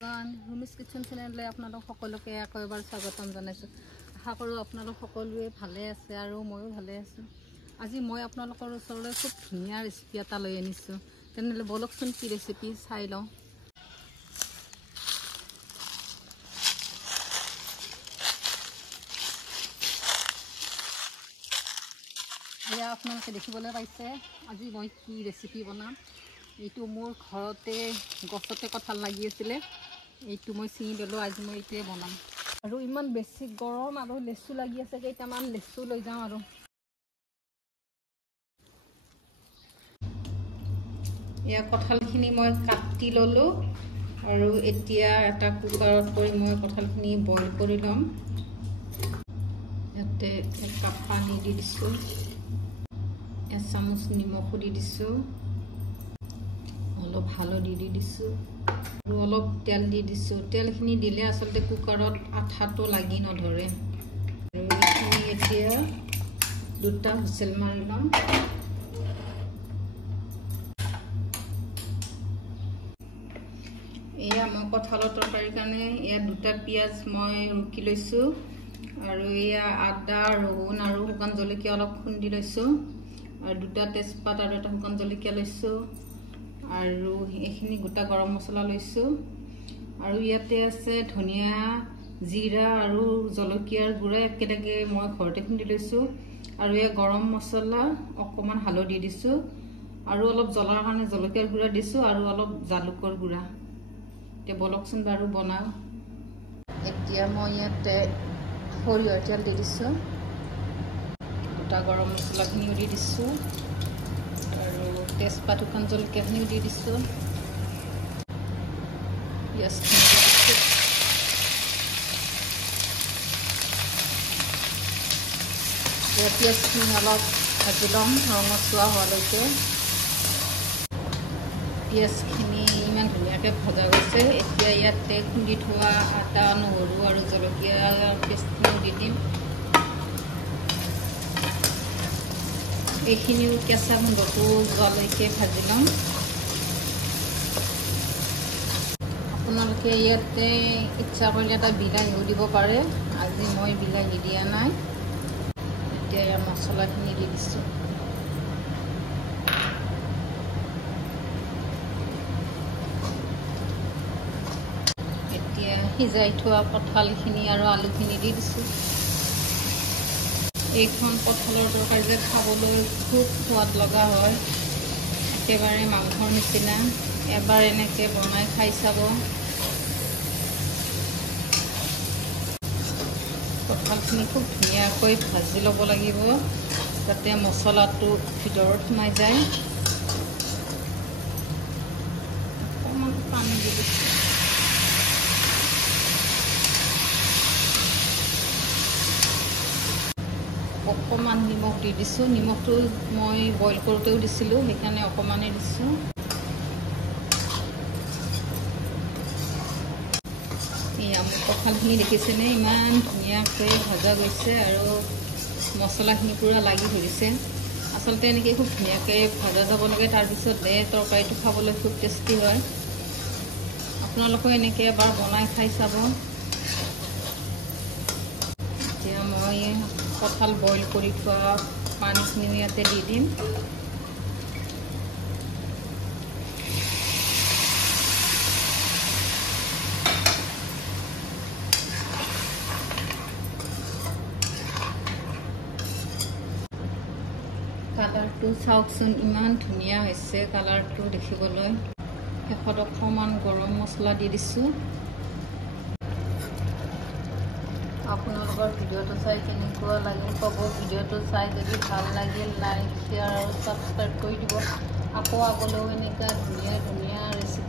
ৰুমিছ kitchen চেনেললৈ আপোনালোক সকলোকে আকৌ এবাৰ স্বাগতম জনাইছোঁ। আশা কৰোঁ আপোনালোক সকলোৱে ভালে আছে আৰু ময়ো ভালে আছোঁ। আজি মই আপোনালোকৰ ওচৰলৈ খুব ধুনীয়া ৰেচিপি এটা লৈ আনিছোঁ। তেনেহ'লে বলকচোন কি ৰেচিপি চাই লওঁ। এয়া আপোনালোকে দেখিবলৈ পাইছে আজি মই কি ৰেচিপি বনাম। এইটো মোৰ ঘৰতে গছতে কঁঠাল লাগি আছিলে, এইটো মই ছিঙি ল'লোঁ। আজি মই এইটোৱে বনাম আৰু ইমান বেছি গৰম আৰু লেচু লাগি আছে, কেইটামান লেচু লৈ যাওঁ। আৰু এয়া কঁঠালখিনি মই কাটি ল'লোঁ আৰু এতিয়া এটা কুকাৰত কৰি মই কঁঠালখিনি বইল কৰি ল'ম। ইয়াতে একাপ পানী দি দিছোঁ, এচামুচ নিমখো দি দিছোঁ, অলপ হালধি দি দিছোঁ আৰু অলপ তেল দি দিছোঁ। তেলখিনি দিলে আচলতে কুকাৰত আঠাটো লাগি নধৰে। আৰু এইখিনি এতিয়া দুটা হুইচেল মাৰি ল'ম। এয়া মই কঁঠালৰ তৰকাৰীৰ কাৰণে এয়া দুটা পিঁয়াজ মই ৰুকি লৈছোঁ আৰু এয়া আদা, ৰহুন আৰু শুকান জলকীয়া অলপ খুন্দি লৈছোঁ আৰু দুটা তেজপাত আৰু এটা শুকান জলকীয়া লৈছোঁ আৰু এইখিনি গোটা গৰম মছলা লৈছোঁ আৰু ইয়াতে আছে ধনিয়া, জিৰা আৰু জলকীয়াৰ গুড়া একেলগে মই ঘৰতে খুন্দি লৈছোঁ আৰু এয়া গৰম মছলা, অকণমান হালধি দিছোঁ আৰু অলপ জ্বলাৰ কাৰণে জলকীয়াৰ গুড়া দিছোঁ আৰু অলপ জালুকৰ গুড়া। এতিয়া বলকচোন বাৰু বনাওঁ। এতিয়া মই ইয়াতে সৰিয়হৰ তেল দি দিছোঁ, গোটা গৰম মছলাখিনিও দি দিছোঁ আৰু তেজপাত, শুকান জলকীয়াখিনিও দি দিছোঁ, পিঁয়াজখিনি দি দিছোঁ। পিঁয়াজখিনি অলপ ভাজি ল'ম ৰঙচুৱা হোৱালৈকে। পিঁয়াজখিনি ইমান ধুনীয়াকৈ ভজা গৈছে। এতিয়া ইয়াতে খুন্দি থোৱা আদা, নহৰু আৰু জলকীয়াৰ পেষ্টখিনিও দি দিম। এইখিনিও কেঁচা গোন্ধটো যোৱালৈকে ভাজি ল'ম। আপোনালোকে ইয়াতে ইচ্ছা কৰিলে এটা বিলাহীও দিব পাৰে, আজি মই বিলাহী দিয়া নাই। এতিয়া ইয়াৰ মছলাখিনি দি দিছোঁ। এতিয়া সিজাই থোৱা কঁঠালখিনি আৰু আলুখিনি দি দিছোঁ। এইখন কঁঠালৰ তৰকাৰী যে খাবলৈ খুব সোৱাদ লগা হয়, একেবাৰে মাংসৰ নিচিনা। এবাৰ এনেকৈ বনাই খাই চাব। কঁঠালখিনি খুব ধুনীয়াকৈ ভাজি ল'ব লাগিব যাতে মছলাটো ভিতৰত সোমাই যায়। অকণমান পানী দি দিছোঁ। অকণমান নিমখ দি দিছোঁ, নিমখটো মই বইল কৰোঁতেও দিছিলোঁ, সেইকাৰণে অকণমানেই দিছোঁ। এয়া মোৰ কঁঠালখিনি দেখিছেনে, ইমান ধুনীয়াকৈ ভজা গৈছে আৰু মছলাখিনি পূৰা লাগি ধৰিছে। আচলতে এনেকৈ খুব ধুনীয়াকৈ ভজা যাব লাগে, তাৰপিছতহে তৰকাৰীটো খাবলৈ খুব টেষ্টি হয়। আপোনালোকেও এনেকৈ এবাৰ বনাই খাই চাব। এতিয়া মই কঁঠাল বইল কৰি থোৱা পানীখিনিও ইয়াতে দি দিম। কালাৰটো চাওকচোন, ইমান ধুনীয়া হৈছে কালাৰটো দেখিবলৈ। শেষত অকণমান গৰম মছলা দি দিছোঁ। আপোনালোকৰ ভিডিঅ'টো চাই কেনেকুৱা লাগিল ক'ব। ভিডিঅ'টো চাই যদি ভাল লাগিল লাইক, শ্বেয়াৰ আৰু ছাবস্ক্ৰাইব কৰি দিব। আকৌ আগলৈও এনেকুৱা ধুনীয়া ধুনীয়া ৰেচিপি